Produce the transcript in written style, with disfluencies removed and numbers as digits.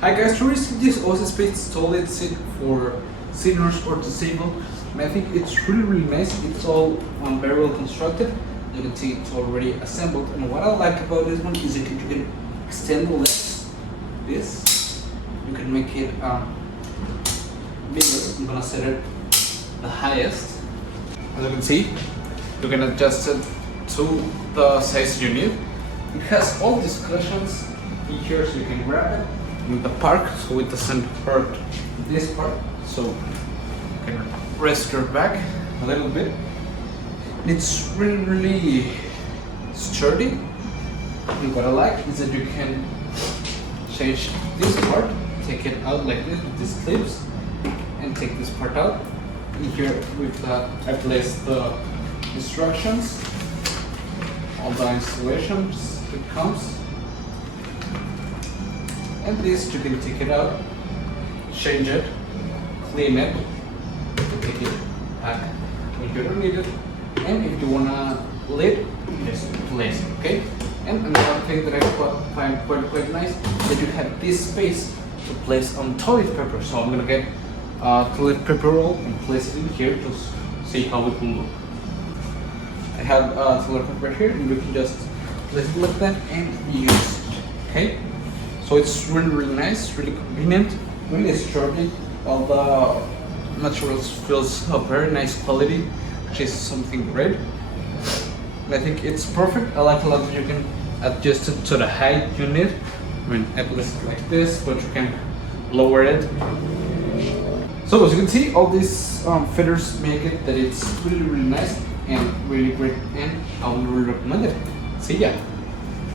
Hi guys, so recently this OasisSpace toilet seat for seniors or disabled, and I think it's really nice. It's all very well constructed. You can see it's already assembled, and what I like about this one is that you can extend the legs. This you can make it bigger. I'm gonna set it the highest. As you can see, you can adjust it to the size you need. It has all these cushions in here, so you can grab it in the park, so it doesn't hurt this part. So you can rest your back a little bit. It's really sturdy. And what I like is that you can change this part, take it out like this with these clips, and take this part out. In here I placed the instructions, all the installations it comes, and this you can take it out, change it, clean it, take it back when you don't need it, and if you wanna lid, just place it, okay? And another thing that I find quite nice is that you have this space to place on toilet paper. So I'm gonna get toilet paper roll and place it in here to see how it will look. I have toilet paper here, and you can just place it like that and use it, okay? So it's really nice, really convenient, really sturdy. All the materials feels a very nice quality, which is something great. And I think it's perfect. I like a lot that you can adjust it to the height you need. I mean, I place it like this, but you can lower it. So as you can see, all these feathers make it that it's really nice and really great, and I would really recommend it. See ya.